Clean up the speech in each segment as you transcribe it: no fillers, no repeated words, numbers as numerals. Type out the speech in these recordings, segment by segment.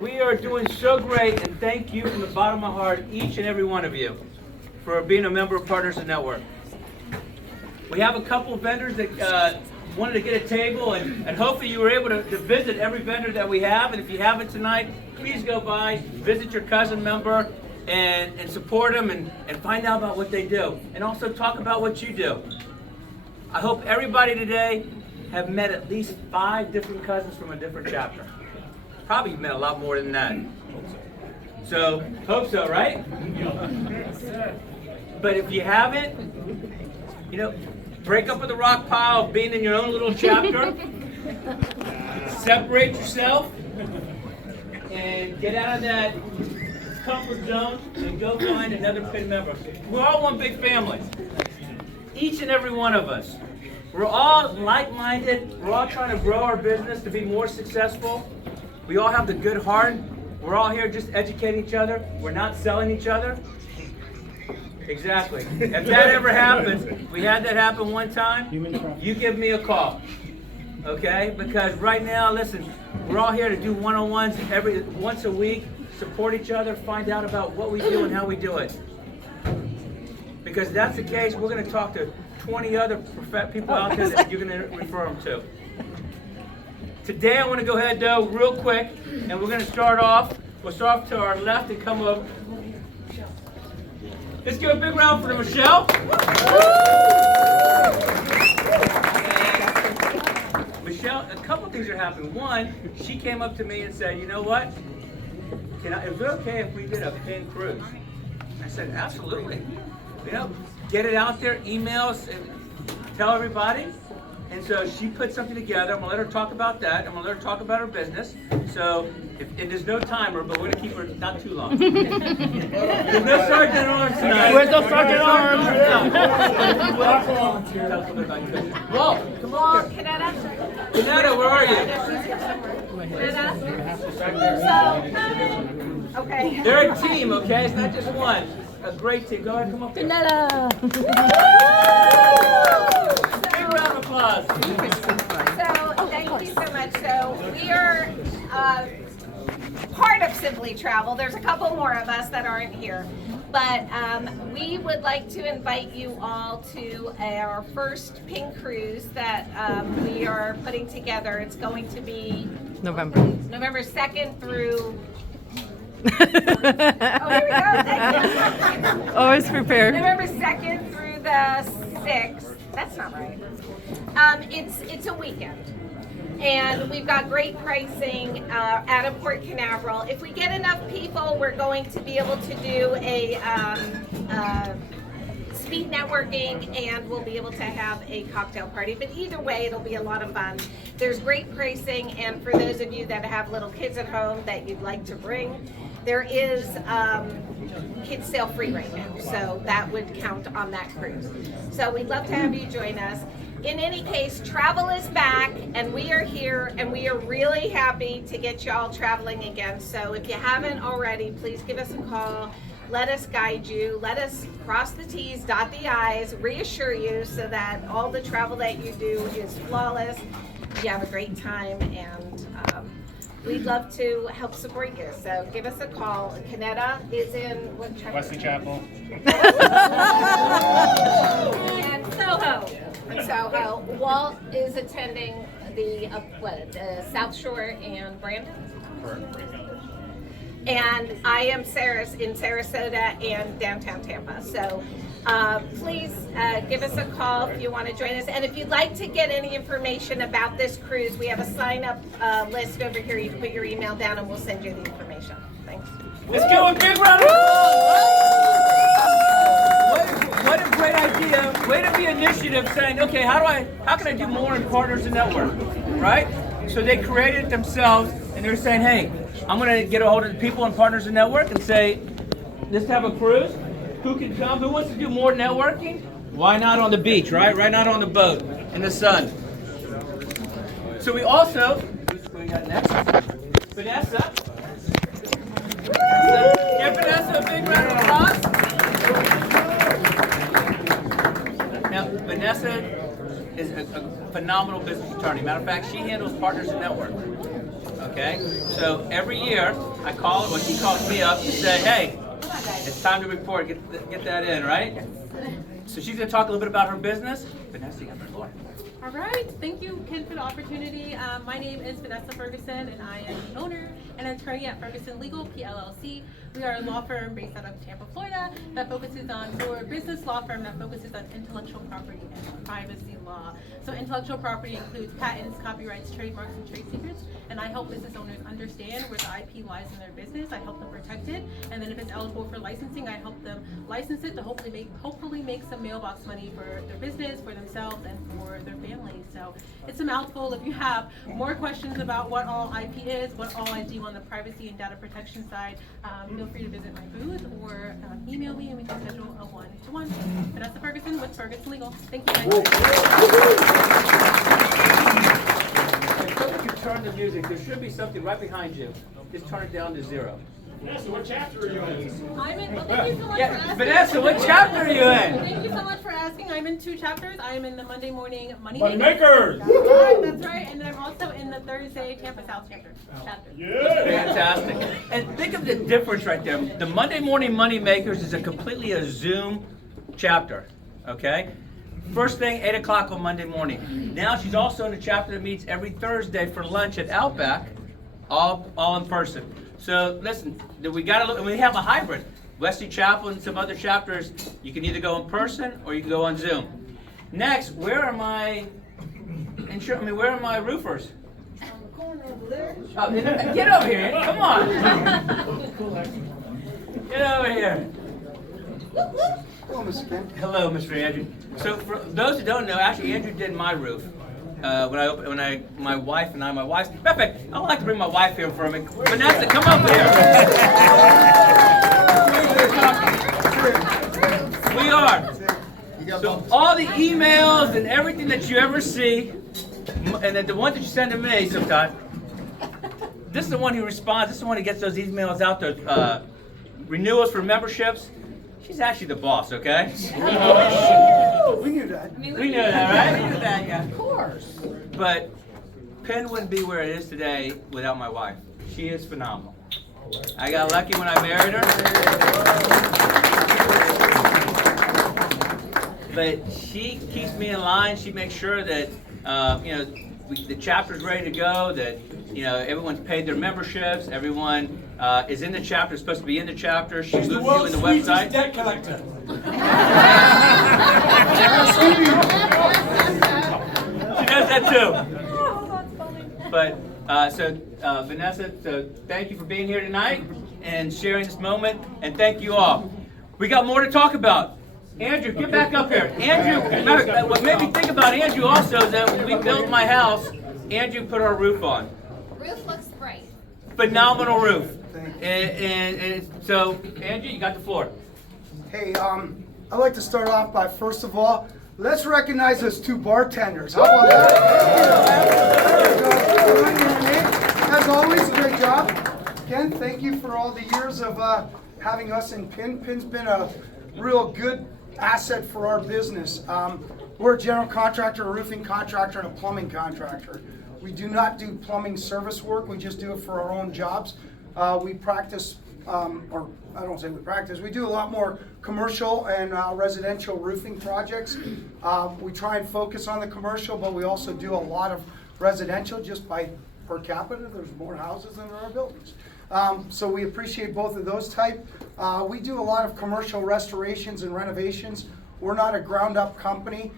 We are doing so great, and thank you from the bottom of my heart, each and every one of you, for being a member of Partners in Network. We have a couple of vendors that wanted to get a table, and hopefully you were able to visit every vendor that we have. And if you haven't tonight, please go by, visit your cousin member, and support them and find out about what they do. And also talk about what you do. I hope everybody today have met at least 5 different cousins from a different chapter. Probably met a lot more than that. So, hope so, right? But if you haven't, break up with the rock pile of being in your own little chapter. Separate yourself and get out of that comfort zone and go find another PIN member. We're all one big family. Each and every one of us. We're all like-minded. We're all trying to grow our business to be more successful. We all have the good heart. We're all here just educating each other. We're not selling each other. Exactly. If that ever happens, we had that happen one time, you give me a call. Okay? Because right now, listen, we're all here to do one-on-ones once a week, support each other, find out about what we do and how we do it. Because if that's the case, we're going to talk to 20 other people out there that you're going to refer them to. Today I want to go ahead though real quick, and we're going to start off. We'll start off to our left and come over. Let's give a big round for Michelle. And Michelle, a couple things are happening. One, she came up to me and said, "You know what? Is it okay if we did a PIN cruise?" I said, "Absolutely. Get it out there, emails, and tell everybody." And so she put something together. I'm going to let her talk about that. I'm going to let her talk about her business. So, and there's no timer, but we're going to keep her not too long. There's no sergeant arms tonight. Where's the sergeant arms? Whoa, come on. Canetta, where are you? Okay. They're a team, okay? It's not just one. A great team. Go ahead, come up here. Big round of applause. So, thank you so much. So, we are part of Simply Travel. There's a couple more of us that aren't here. But we would like to invite you all to our first PIN cruise that we are putting together. It's going to be November 2nd through... Oh, here we go. Thank you. Always prepared. November 2nd through the 6th. That's not right. It's a weekend. And we've got great pricing out of Port Canaveral. If we get enough people, we're going to be able to do a speed networking, and we'll be able to have a cocktail party. But either way, it'll be a lot of fun. There's great pricing, and for those of you that have little kids at home that you'd like to bring, there is kids sail free right now, so that would count on that cruise. So we'd love to have you join us. In any case, travel is back, and we are here, and we are really happy to get you all traveling again. So if you haven't already, please give us a call. Let us guide you. Let us cross the T's, dot the I's, reassure you so that all the travel that you do is flawless. You have a great time, and we'd love to help support you. So give us a call. Canetta is in what chapter? Wesley Chapel. And Soho. Walt is attending the South Shore and Brandon. And I am in Sarasota and downtown Tampa. So please give us a call if you want to join us. And if you'd like to get any information about this cruise, we have a sign-up list over here. You can put your email down and we'll send you the information. Thanks. Let's give a big round of applause. What a great idea. Way to be initiative saying, okay, how can I do more in Partners in Network, right? So they created it themselves, and they're saying, hey, I'm going to get a hold of the people in Partners in Network and say, let's have a cruise. Who can come? Who wants to do more networking? Why not on the beach, right? Why not on the boat in the sun? So we also, who we got next? Vanessa. Give Vanessa a big round of applause. Now, Vanessa is a phenomenal business attorney. Matter of fact, she handles Partners in Network. Okay? So every year, I call her, when she calls me up and say, hey, it's time to report, get that in, right? So she's gonna talk a little bit about her business. Vanessa, you got the floor. All right, thank you, Ken, for the opportunity. My name is Vanessa Ferguson, and I am the owner and attorney at Ferguson Legal, PLLC. We are a law firm based out of Tampa, Florida, that focuses on, we're a business law firm that focuses on intellectual property and privacy law. So intellectual property includes patents, copyrights, trademarks, and trade secrets, and I help business owners understand where the IP lies in their business. I help them protect it, and then if it's eligible for licensing, I help them license it to hopefully make some mailbox money for their business, for themselves, and for their family. So it's a mouthful. If you have more questions about what all IP is, what all I do on the privacy and data protection side, feel free to visit my booth or email me and we can schedule a one-to-one. Vanessa Ferguson with Ferguson Legal. Thank you guys. If you turn the music, there should be something right behind you. Just turn it down to 0. Vanessa, what chapter are you in? I'm in, well, thank you so much for Yeah, asking. Vanessa, what chapter are you in? Thank you so much for asking. I'm in 2 chapters. I am in the Monday morning Money Moneymakers! That's right. And then I'm also in the Thursday Tampa South chapter. Yeah! Fantastic. And think of the difference right there. The Monday Morning Money Makers is completely a Zoom chapter, okay? First thing, 8 o'clock on Monday morning. Now she's also in a chapter that meets every Thursday for lunch at Outback, all in person. So listen, we have a hybrid. Wesley Chapel and some other chapters, you can either go in person or you can go on Zoom. Next, where are my roofers? Oh, get over here, come on. Get over here. Hello, Mr. Kent. Hello, Mr. Andrew. So for those who don't know, actually Andrew did my roof. My wife's, perfect. I'd like to bring my wife here for a minute. Vanessa, come up here. We are. So all the emails and everything that you ever see, and then the one that you send to me sometimes, this is the one who responds. This is the one who gets those emails out there. Renewals for memberships. She's actually the boss, okay? We knew that. We knew that, right? We knew that, yeah. Of course. But Penn wouldn't be where it is today without my wife. She is phenomenal. I got lucky when I married her. But she keeps me in line. She makes sure that the chapter's ready to go, that everyone's paid their memberships, everyone is in the chapter, is supposed to be in the chapter. She moves you in the website. Debt collector. She does that too. But Vanessa, so thank you for being here tonight and sharing this moment, and thank you all. We got more to talk about. Andrew, get back up here. Andrew, what made me think about Andrew also is that when we built my house, Andrew put our roof on. Roof looks bright. Phenomenal roof. And so, Andrew, you got the floor. Hey, I'd like to start off by, first of all, let's recognize those 2 bartenders. How about that? As always, great job. Ken, thank you for all the years of having us in PIN. PIN's been a real good asset for our business. We're a general contractor, a roofing contractor, and a plumbing contractor. We do not do plumbing service work. We just do it for our own jobs. We practice, or I don't say we practice, we do a lot more commercial and residential roofing projects. We try and focus on the commercial, but we also do a lot of residential just by per capita. There's more houses than there are buildings. So we appreciate both of those type. We do a lot of commercial restorations and renovations. We're not a ground up company.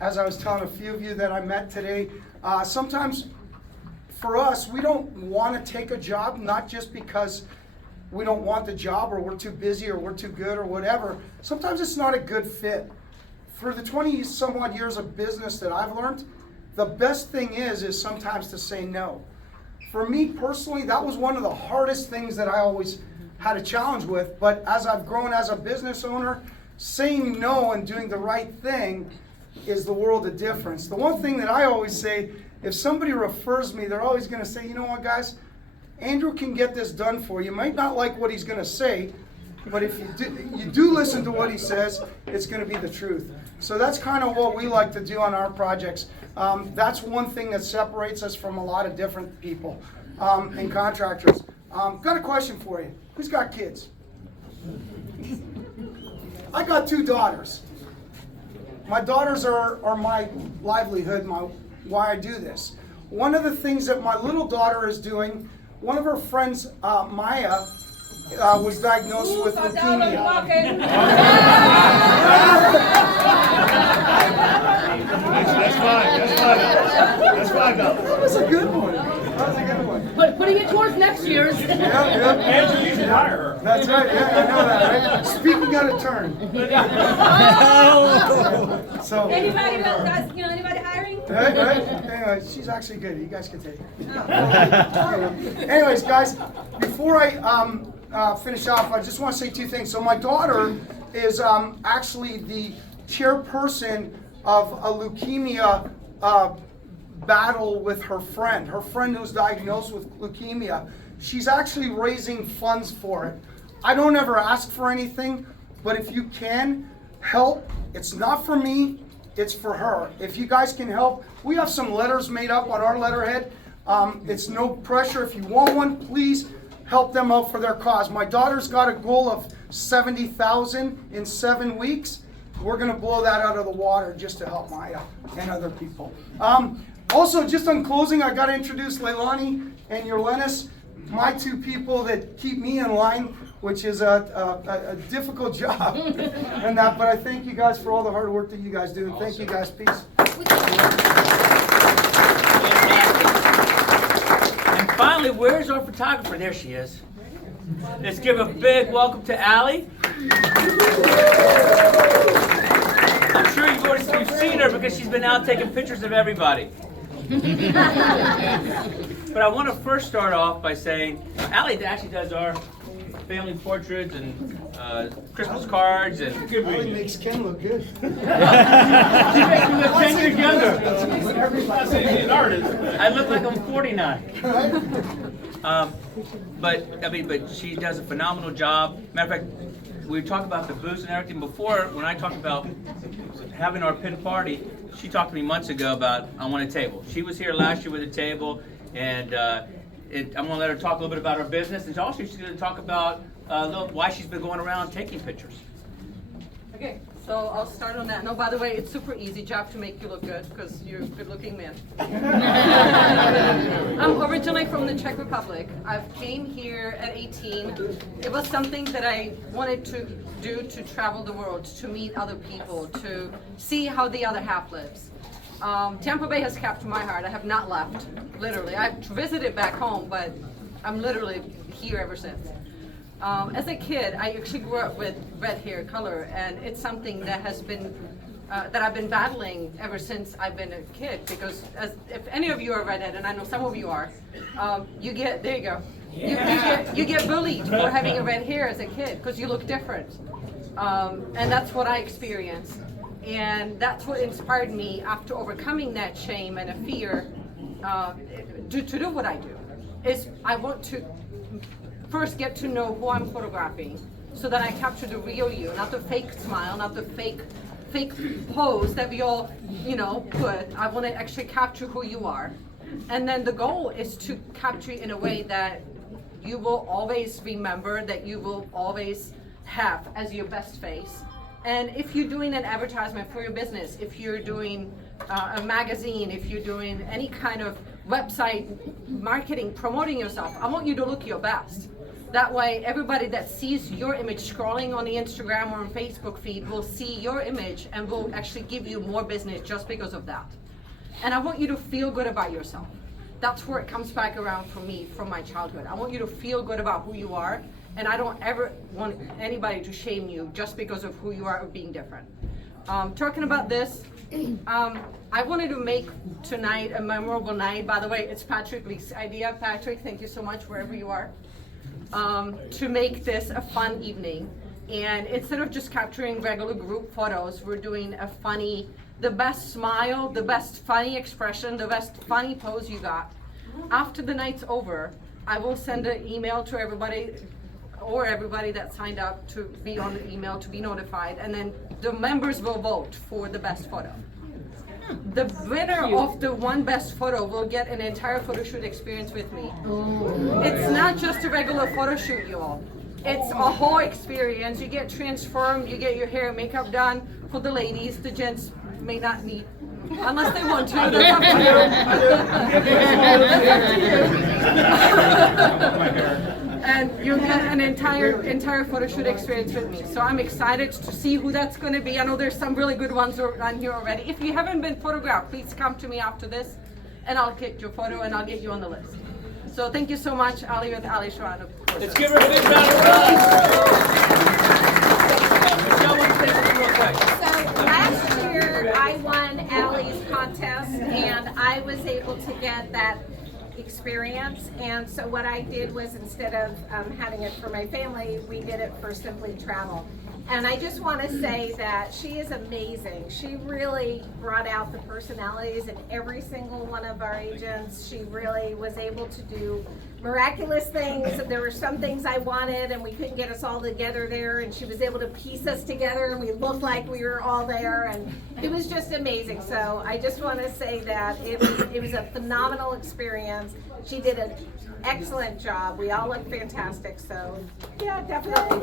As I was telling a few of you that I met today, sometimes for us, we don't want to take a job, not just because we don't want the job or we're too busy or we're too good or whatever. Sometimes it's not a good fit. For the 20 some odd years of business that I've learned, the best thing is sometimes to say no. For me personally, that was one of the hardest things that I always had a challenge with, but as I've grown as a business owner, saying no and doing the right thing is the world of difference. The one thing that I always say, if somebody refers me, they're always going to say, you know what, guys, Andrew can get this done for you. You might not like what he's going to say, but if you do listen to what he says, it's going to be the truth. So that's kind of what we like to do on our projects. That's one thing that separates us from a lot of different people. and contractors. Got a question for you. Who's got kids? I got 2 daughters. My daughters are my livelihood, why I do this. One of the things that my little daughter is doing, one of her friends, Maya, was diagnosed with leukemia. That's $5. That was a good one. But putting it towards next year's. Andrew, you should hire her. That's right. Yeah, I know that, right? Speaking out of turn. So. Anybody else, guys? Anybody hiring? Right. Anyway, she's actually good. You guys can take it. Anyways, guys, before I finish off, I just want to say 2 things. So my daughter is actually the chairperson of a leukemia battle with her friend. Her friend who's diagnosed with leukemia. She's actually raising funds for it. I don't ever ask for anything, but if you can help, it's not for me, it's for her. If you guys can help, we have some letters made up on our letterhead. It's no pressure. If you want one, please help them out for their cause. My daughter's got a goal of $70,000 in 7 weeks. We're gonna blow that out of the water just to help Maya and other people. Also, just on closing, I gotta introduce Leilani and Yorlenis, my 2 people that keep me in line, which is a difficult job. And that, but I thank you guys for all the hard work that you guys do. And thank you guys. Peace. And finally, where's our photographer? There she is. Let's give a big welcome to Allie. I'm sure you've seen her because she's been out taking pictures of everybody. But I want to first start off by saying Allie actually does our family portraits and Christmas cards and. Allie makes Ken look good. She makes me look 10 years younger. That's an artist. I look like I'm 49. But she does a phenomenal job. Matter of fact, we talk about the booths and everything before. When I talked about having our pin party, she talked to me months ago about I want a table. She was here last year with a table, and I'm going to let her talk a little bit about her business, and also she's going to talk about why she's been going around taking pictures. Okay, so I'll start on that. No, by the way, it's super easy job to make you look good because you're a good-looking man. I'm originally from the Czech Republic. I came here at 18. It was something that I wanted to do, to travel the world, to meet other people, to see how the other half lives. Tampa Bay has captured my heart. I have not left, literally. I've visited back home, but I'm literally here ever since. As a kid, I actually grew up with red hair color, and it's something that has been that I've been battling ever since I've been a kid. Because if any of you are redhead, and I know some of you are, you get there you go. Yeah. You get bullied for having a red hair as a kid because you look different, and that's what I experienced, and that's what inspired me after overcoming that shame and a fear to do what I do. Is I want to first get to know who I'm photographing so that I capture the real you, not the fake smile, not the fake pose that we all, put. I want to actually capture who you are. And then the goal is to capture in a way that you will always remember, that you will always have as your best face. And if you're doing an advertisement for your business, if you're doing a magazine, if you're doing any kind of website marketing, promoting yourself, I want you to look your best. That way, everybody that sees your image scrolling on the Instagram or on Facebook feed will see your image and will actually give you more business just because of that. And I want you to feel good about yourself. That's where it comes back around for me from my childhood. I want you to feel good about who you are, and I don't ever want anybody to shame you just because of who you are or being different. Talking about this, I wanted to make tonight a memorable night. By the way, it's Patrick Lee's idea. Patrick, thank you so much wherever you are. To make this a fun evening. And instead of just capturing regular group photos, we're doing a funny, the best smile, the best funny expression, the best funny pose you got. After the night's over, I will send an email to everybody, or everybody that signed up to be on the email to be notified, and then the members will vote for the best photo. the winner of the one best photo will get an entire photo shoot experience with me. It's not just a regular photo shoot, y'all. It's a whole experience. You get transformed, you get your hair and makeup done for the ladies. The gents may not need, unless they want to. That's up to you. That's up to you. And you get an entire photo shoot experience with me. So I'm excited to see who that's going to be. I know there's some really good ones on here already. If you haven't been photographed, please come to me after this, and I'll get your photo and I'll get you on the list. So thank you so much, Allie with Allie Serrano. Let's give her a big round of applause. Michelle, why don't you say something real quick? So last year I won Allie's contest and I was able to get that experience, and so what I did was, instead of having it for my family, we did it for Simply Travel. And I just want to say that she is amazing. She really brought out the personalities in every single one of our agents. She really was able to do miraculous things. There were some things I wanted and we couldn't get us all together there, and she was able to piece us together and we looked like we were all there, and it was just amazing. So I just want to say that it was a phenomenal experience. She did an excellent job. We all look fantastic. So yeah, definitely.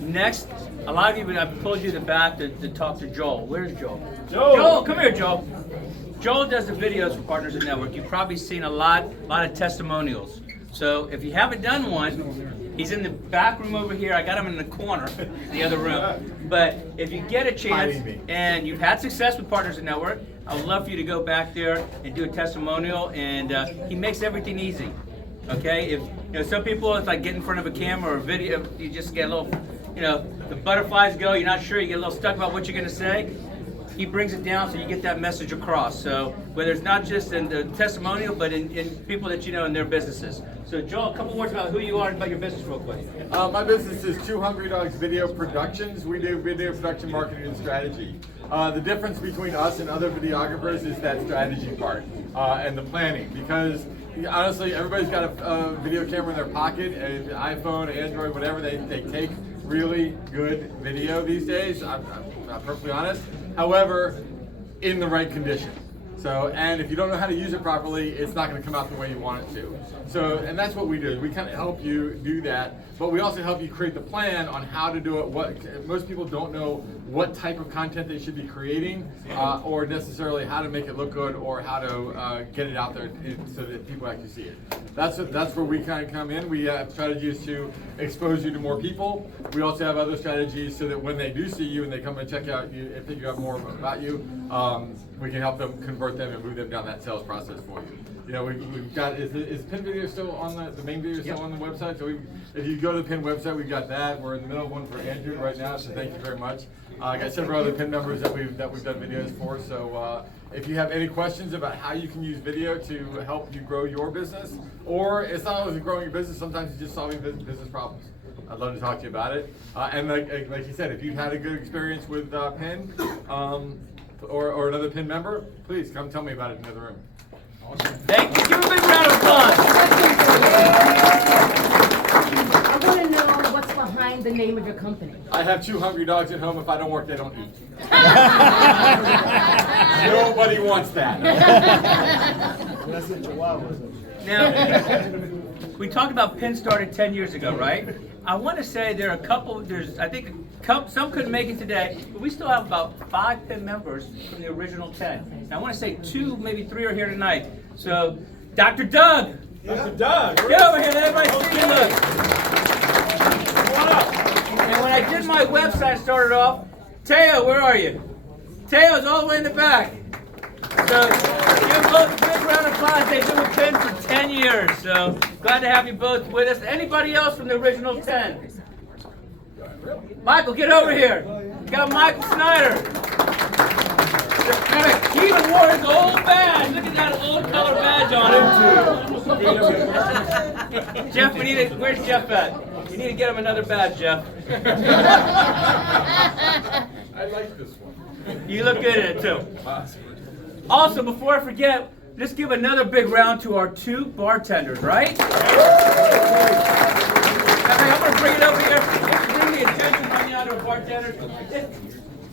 Next, a lot of you, I've pulled you to the back to talk to Joel. Where's Joel? Joel, come here, Joel. Joel does the videos for Partners in Network. You've probably seen a lot of testimonials. So if you haven't done one, he's in the back room over here. I got him in the corner, the other room. But if you get a chance and you've had success with Partners in Network, I would love for you to go back there and do a testimonial. And he makes everything easy. Okay? If some people, it's like getting in front of a camera or a video, you just get a little, the butterflies go. You're not sure. You get a little stuck about what you're going to say. He brings it down so you get that message across. So whether it's not just in the testimonial, but in people that you know in their businesses. So Joel, a couple words about who you are and about your business real quick. My business is Two Hungry Dogs Video Productions. We do video production, marketing, and strategy. The difference between us and other videographers is that strategy part and the planning. Because honestly, everybody's got a video camera in their pocket, an iPhone, Android, whatever. They take really good video these days. I'm perfectly honest. However, in the right condition. So, and if you don't know how to use it properly, it's not going to come out the way you want it to. So, and that's what we do. We kind of help you do that, but we also help you create the plan on how to do it. Most people don't know what type of content they should be creating, or necessarily how to make it look good, or how to get it out there so that people actually see it. That's where we kind of come in. We have strategies to expose you to more people. We also have other strategies so that when they do see you and they come and check out you and figure out more about you, we can help them convert them and move them down that sales process for you. We've got, is Pin Video still on the main video still on the website? So if you go to the Pin website, we've got that. We're in the middle of one for Andrew right now, so thank you very much. I got several other Pin members that we've done videos for. So if you have any questions about how you can use video to help you grow your business, or it's not always growing your business, sometimes it's just solving business problems, I'd love to talk to you about it. And like you said, if you've had a good experience with Pin, or another Pin member, please come tell me about it in the other room. Awesome. Thank you. Give a big round of applause. I want to know what's behind the name of your company. I have 2 hungry dogs at home. If I don't work, they don't eat. Nobody wants that. That's in Chihuahua. Now, we talked about Pin started 10 years ago, right? I want to say there are a couple, some couldn't make it today, but we still have about 5 Pin members from the original 10. And I want to say 2, maybe 3 are here tonight. So, Dr. Doug. Dr. Doug. Get over here, let everybody see you. Look. Come on up. And when I did my website, I started off, Teo, where are you? Teo's all the way in the back. So, give both a big round of applause. They've been with Pin for 10 years. So, glad to have you both with us. Anybody else from the original 10? Michael, get over here. We got Michael Snyder. He even wore his old badge. Look at that old color badge on him. Jeff, where's Jeff at? You need to get him another badge, Jeff. I like this one. You look good in it, too. Also, before I forget, let's give another big round to our 2 bartenders, right? I'm going to bring it over here. Bring the attention right now. around to our bartenders.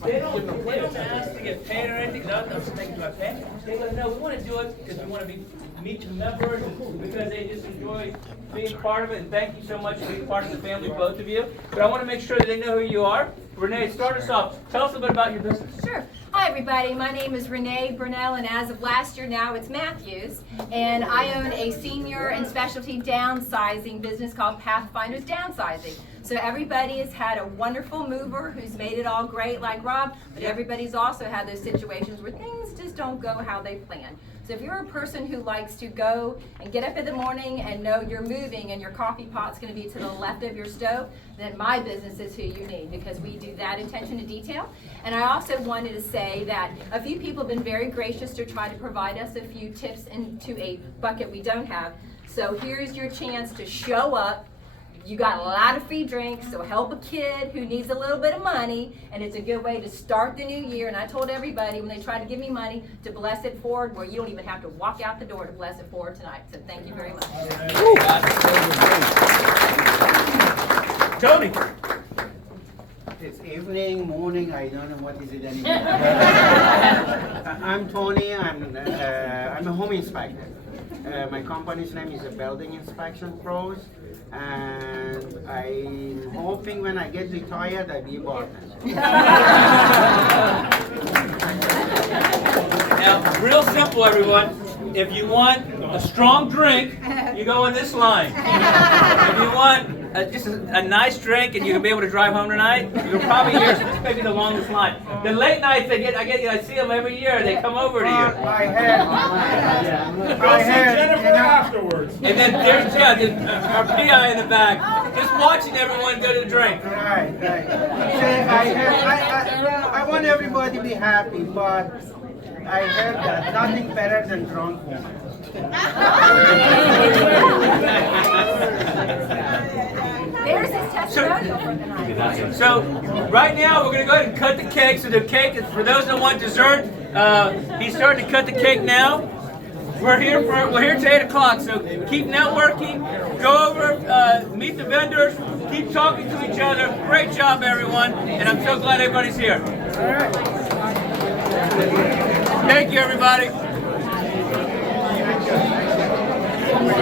They don't ask to get paid or anything. No, thank you, do I pay? They go, no, we want to do it because we want to meet the members and because they just enjoy being part of it. And thank you so much for being part of the family, both of you. But I want to make sure that they know who you are. Renee, start us off. Tell us a bit about your business. Sure. Hi, everybody. My name is Renee Burnell, and as of last year now, it's Matthews. And I own a senior and specialty downsizing business called Pathfinders Downsizing. So everybody has had a wonderful mover who's made it all great like Rob, but everybody's also had those situations where things just don't go how they planned. So if you're a person who likes to go and get up in the morning and know you're moving and your coffee pot's going to be to the left of your stove, then my business is who you need, because we do that attention to detail. And I also wanted to say that a few people have been very gracious to try to provide us a few tips into a bucket we don't have. So here's your chance to show up. You got a lot of free drinks, so help a kid who needs a little bit of money, and it's a good way to start the new year. And I told everybody when they try to give me money to bless it forward, where you don't even have to walk out the door to bless it forward tonight. So thank you very much. Tony. It's evening, morning, I don't know what is it anymore. I'm Tony, I'm a home inspector. My company's name is Building Inspection Pros, and I'm hoping when I get retired I'll be a bartender. Now, real simple, everyone. If you want a strong drink, you go in this line. If you want just a nice drink and you can be able to drive home tonight, you'll probably hear maybe the longest line. The late nights, I see them every year. They come over to you. I heard, Jennifer afterwards. And then there's our PI in the back, just watching everyone go to the drink. Right. Say, I want everybody to be happy, but I heard that nothing better than drunk woman. There's his testimonial for the night. So right now we're going to go ahead and cut the cake. So the cake is for those that want dessert. He's starting to cut the cake now. We're here till 8 o'clock. So keep networking. Go over, meet the vendors. Keep talking to each other. Great job, everyone. And I'm so glad everybody's here. Thank you, everybody.